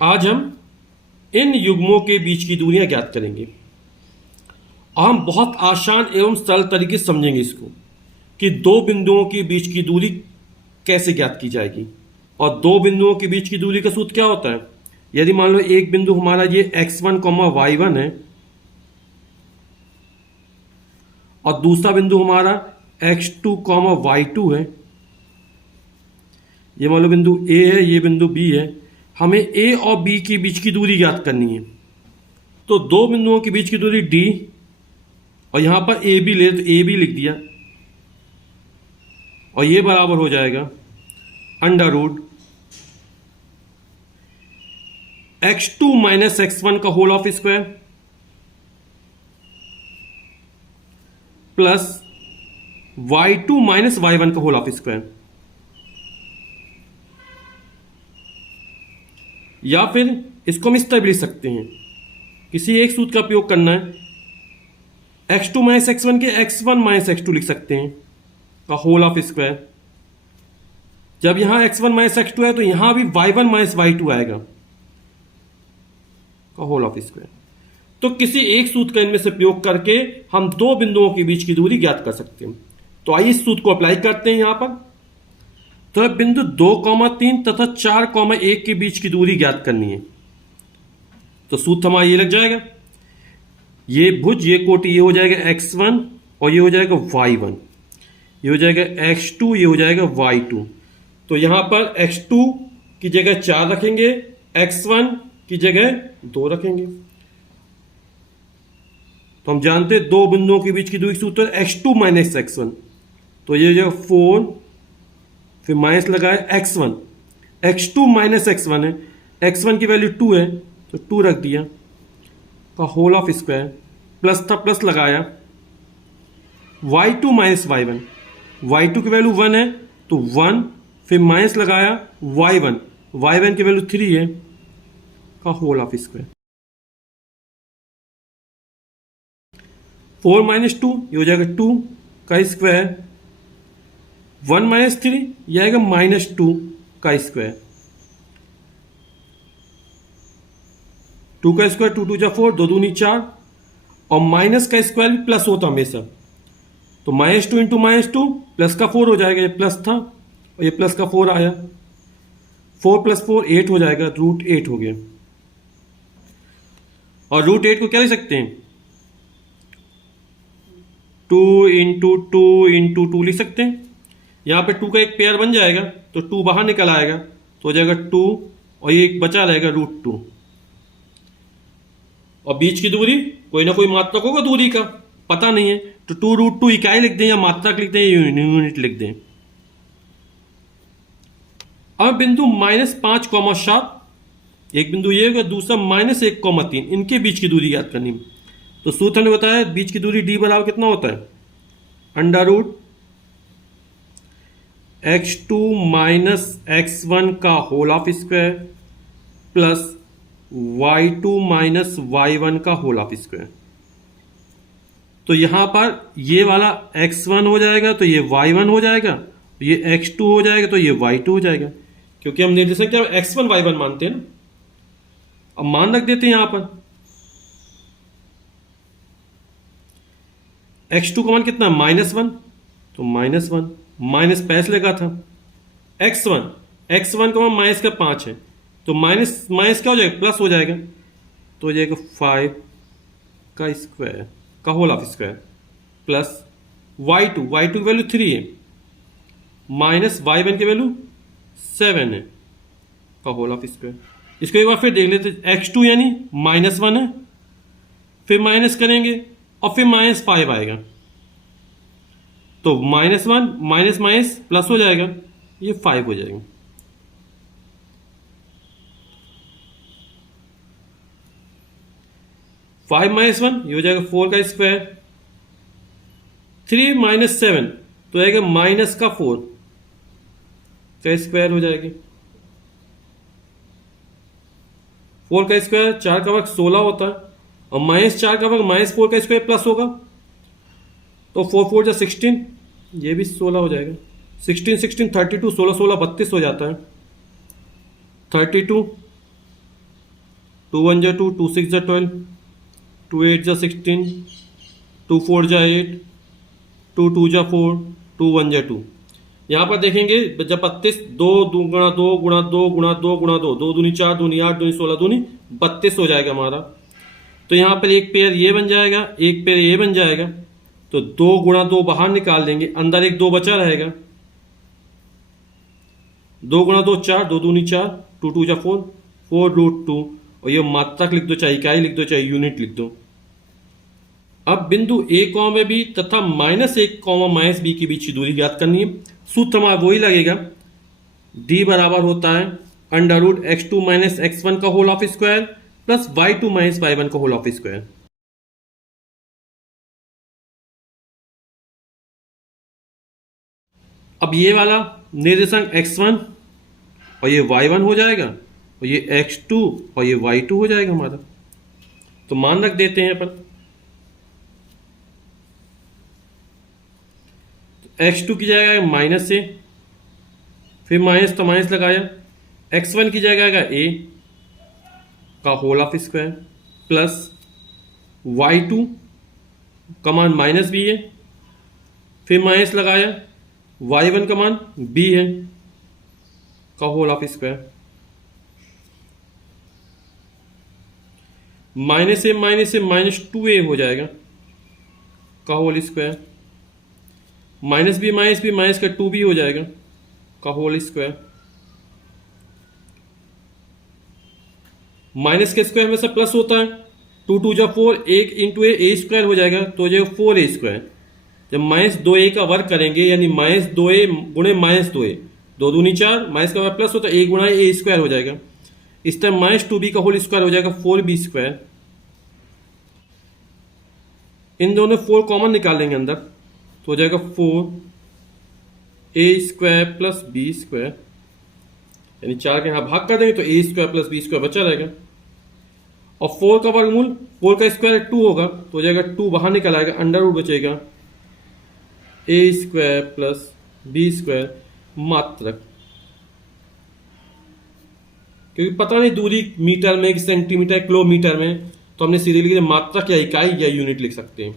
आज हम इन युग्मों के बीच की दूरियां ज्ञात करेंगे। हम बहुत आसान एवं सरल तरीके से समझेंगे इसको कि दो बिंदुओं के बीच की दूरी कैसे ज्ञात की जाएगी। और दो बिंदुओं के बीच की दूरी का सूत्र क्या होता है? यदि मान लो एक बिंदु हमारा ये x1, y1 है और दूसरा बिंदु हमारा x2, y2 है। ये मान लो बिंदु A है, ये बिंदु B है। हमें A और B के बीच की दूरी ज्ञात करनी है। तो दो बिंदुओं के बीच की दूरी D और यहां पर AB ले तो AB लिख दिया और ये बराबर हो जाएगा under root x2 minus x1 का whole of square plus y2 minus y1 का होल ऑफ स्क्वायर। या फिर इसको हम इस तरह भी लिख सकते हैं, किसी एक सूत्र का उपयोग करना है, x2 माइनस x1 के x1 माइनस x2 लिख सकते हैं का होल ऑफ स्क्वायर। जब यहां x1 माइनस x2 है तो यहां भी y1 माइनस y2 आएगा का होल ऑफ स्क्वायर। तो किसी एक सूत्र का इनमें से प्रयोग करके हम दो बिंदुओं के बीच की दूरी ज्ञात कर सकते हैं। तो आइए इस सूत्र को अप्लाई करते हैं यहां पर। तो बिंदु 2, 3 तथा 4, 1 के बीच की दूरी ज्ञात करनी है। तो सूत्र हमारा ये लग जाएगा, ये भुज, ये कोटि, ये हो जाएगा x1 और ये हो जाएगा y1, ये हो जाएगा x2, ये हो जाएगा y2। तो यहां पर x2 की जगह 4 रखेंगे, x1 की जगह 2 रखेंगे। तो हम जानते हैं दो बिंदुओं के बीच की दूरी सूत्र x2 माइनस x1। तो ये जो 4 फिर माइनस लगाए x1, x2 माइनस x1 है, x1 की वैल्यू 2 है तो 2 रख दिया का होल ऑफ स्क्वायर, प्लस था प्लस लगाया y2 माइनस y1, y2 की वैल्यू 1 है तो 1 फिर माइनस लगाया y1, y1 की वैल्यू 3 है का होल ऑफ स्क्वायर। 4 माइनस 2 ये हो जाएगा 2 का स्क्वायर, 1 माइनस 3 ये आएगा माइनस 2 का स्क्वायर। 2 का स्क्वायर 2 2 जा 4, 2 दूनी 4 और माइनस का स्क्वायर भी प्लस होता हमेशा। तो माइनस 2 इंटू माइनस 2 प्लस का 4 हो जाएगा, ये प्लस था और ये प्लस का 4 आया, 4 प्लस 4 8 हो जाएगा, रूट 8 हो गया। और रूट 8 को क्या लिख सकते हैं? 2 इंटू 2 इंटू 2 लिख सकते हैं। यहां पे 2 का एक पेयर बन जाएगा तो 2 बाहर निकल आएगा तो हो जाएगा 2 और ये एक बचा रहेगा रूट 2। और बीच की दूरी कोई ना कोई मात्रक होगा, दूरी का पता नहीं है तो 2 रूट 2 इकाई लिख दें या मात्रक लिख दें या यूनिट लिख दें। अब बिंदु -5, 7 एक बिंदु ये होगा, दूसरा -1, 3 इनके बीच की दूरी याद करनी। तो सूत्र ने बताया बीच की दूरी d बराबर कितना होता है? Under root x2 minus x1 का whole of square plus y2 minus y1 का होल ऑफ स्क्वायर। तो यहां पर ये वाला x1 हो जाएगा तो ये y1 हो जाएगा, ये x2 हो जाएगा तो ये y2 हो जाएगा, क्योंकि हम निर्देशक क्या x1 y1 मानते हैं ना। अब मान रख देते हैं यहां पर x2 का मान कितना? -1, तो -1 माइनस पैस लगा था। x1 का मान माइनस का 5 है तो माइनस माइनस क्या हो जाएगा? प्लस हो जाएगा तो हो जाएगा 5 का स्क्वायर का whole of square plus y2 की वैल्यू 3 है माइनस y1 की वैल्यू 7 है का होल ऑफ स्क्वायर। इसको एक बार फिर देख लेते, x2 यानी -1 है, फिर माइनस करेंगे और फिर -5 आएगा तो -1 माइनस माइनस प्लस हो जाएगा, ये 5 हो जाएगा। फाइव माइनस 1 ये हो जाएगा 4 का स्क्वायर, 3 माइनस 7 तो आएगा माइनस का 4 का स्क्वायर हो जाएगी। 4 का स्क्वायर 4 का वर्ग 16 होता है और -4 का वर्ग -4 का स्क्वायर प्लस होगा तो 4 4 जा 16, ये भी 16 हो जाएगा। 16 16 32, 16 16 32 हो जाता है। 32 2 1 जा 2, 2 6 जा 12, 2 8 जा 16, 2 4 जा 8, 2 2 जा 4, 2 1 जा 2। यहाँ पर देखेंगे जब 32 2 गुणा 2 गुणा 2 गुणा 2 गुणा 2, 2 दूनी 4 दूनी 8 दूनी 16 दूनी 32 हो जाएगा हमारा। तो यहाँ पर एक पेयर ये बन जाएगा, एक पेयर ये बन जाएगा। तो 2 गुणा 2 बाहर निकाल देंगे, अंदर एक 2 बचा रहेगा। 2 गुणा 2 4, 2 दूनी 4, 2 2 जा 4, 4 रूट 2। और ये मात्रक लिख दो, चाहे इकाई लिख दो, चाहे यूनिट लिख दो। अब बिंदु ए कॉमा बी तथा -1 कॉमा -b के बीच की दूरी ज्ञात करनी है। सूत्र हमारा वही लगेगा, d बराबर होता है √x2 - x1 का whole of square plus y2 - y1 का होल ऑफ स्क्वायर। अब ये वाला निर्देशांक x1 और ये y1 हो जाएगा, और ये x2 और ये y2 हो जाएगा हमारा। तो मान रख देते हैं अपन। x2 की जगह माइनस से, फिर माइनस तो माइनस लगाया, x1 की जगह a का whole of square plus y2 का मान माइनस b है, फिर माइनस लगाया, y1 का मान b है का होल ऑफ स्क्वायर। माइनस से -2a हो जाएगा का whole square, minus b minus का 2b हो जाएगा का होल स्क्वायर। माइनस के स्क्वायर में से प्लस होता है, 2 2 जा 4, 1 इंटू ए स्क्वायर हो जाएगा, तो हो जाएगा 4a स्क्वायर। जब -2a का वर्ग करेंगे यानी -2a गुणे -2a, 2 दूनी 4, माइनस का प्लस होता है, 1 गुणा a स्क्वायर हो जाएगा। इस टाइम -2b का होल स्क्वायर हो जाएगा 4b स्क्वायर। इन दोनों 4 कॉमन निकाल लेंगे अंदर, तो हो जाएगा 4a square plus b square, यानी 4 के यहां भाग कर देंगे तो a square plus b square बचा रहेगा। और 4 का वर्गमूल, 4 का स्क्वायर 2 होगा, तो हो जाएगा 2 बाहर निकल आएगा, अंडर रूट बचेगा a square plus b square मात्रक। क्योंकि पता नहीं दूरी मीटर में, सेंटीमीटर, किलोमीटर में, तो हमने सीधे लिख दिया मात्रक या इकाई या यूनिट लिख सकते हैं।